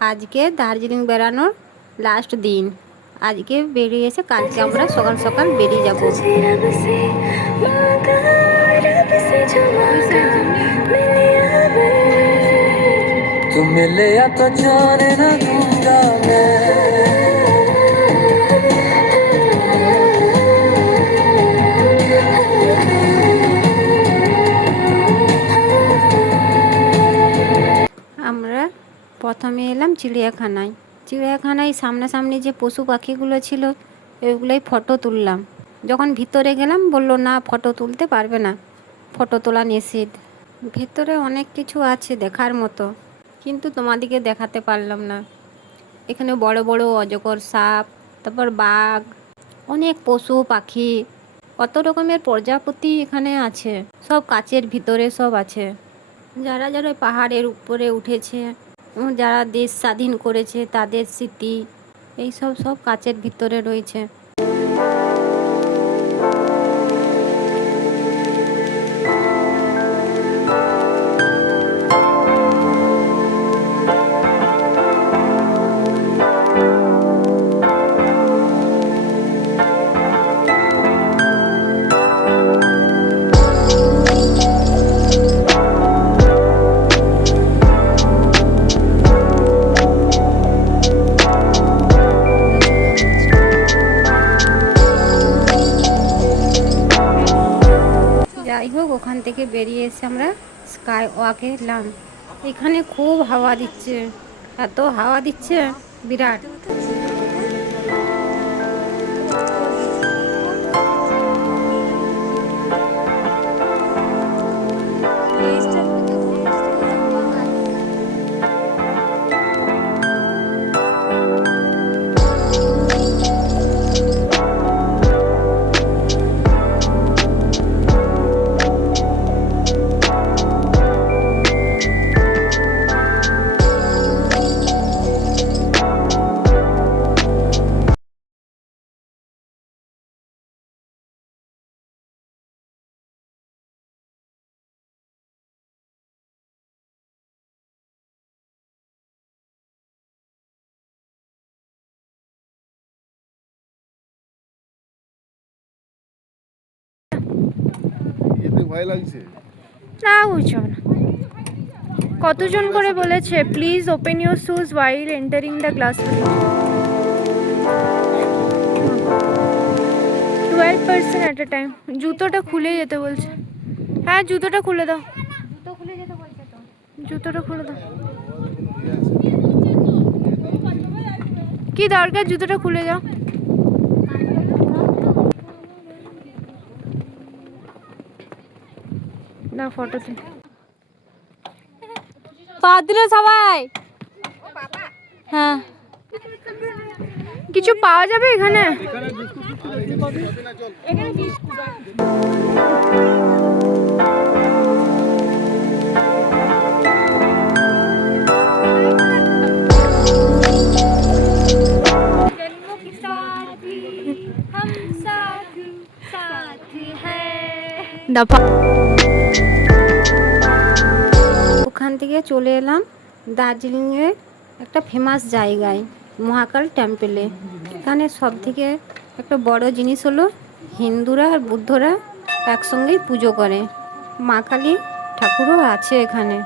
আজকে দার্জিলিং বেড়ানোর লাস্ট দিন। আজকে বেরিয়ে এসে কালকে আমরা সকাল সকাল বেরিয়ে যাব। तुम मिले या तो जाने ना दूंगा मैं। আমরা প্রথমে এলাম চিড়িয়াখানায়। চিড়িয়াখানায় সামনাসামনি যে পশু পাখিগুলো ছিল ওইগুলোই ফটো তুললাম। যখন ভিতরে গেলাম বলল না ফটো তুলতে পারবে না, ফটো তোলা নিষেধ। ভেতরে অনেক কিছু আছে দেখার মতো, কিন্তু তোমাদেরকে দেখাতে পারলাম না। এখানে বড় বড় অজগর সাপ, তারপর বাঘ, অনেক পশু পাখি, কত রকমের প্রজাপতি এখানে আছে। সব কাচের ভিতরে সব আছে। যারা যারা পাহাড়ের উপরে উঠেছে এবং যারা দেশ স্বাধীন করেছে তাদের স্মৃতি, এইসব সব কাচের ভিতরে রয়েছে। যাই হোক, ওখান থেকে বেরিয়ে এসে আমরা স্কাই ওয়াকে এলাম। এখানে খুব হাওয়া দিচ্ছে, এত হাওয়া দিচ্ছে বিরাট। ভয় লাগছে না, বুঝছো না। কতজন করে বলেছে please open your shoes while entering the class. 12% at a time. জুতোটা খুলে যেতে বলছে। হ্যাঁ, জুতোটা খুলে দাও, জুতোটা খুলে দাও। কি দরকার, জুতোটা খুলে যাও। না, ফটো তুল। পা দিল সবাই। হ্যাঁ, কিছু পাওয়া যাবে এখানে? ওখান থেকে চলে এলাম দার্জিলিংয়ের একটা ফেমাস জায়গায়, মহাকাল টেম্পলে। এখানে সব থেকে একটা বড় জিনিস হলো হিন্দুরা আর বুদ্ধরা একসঙ্গেই পুজো করে। মা কালী ঠাকুরও আছে এখানে।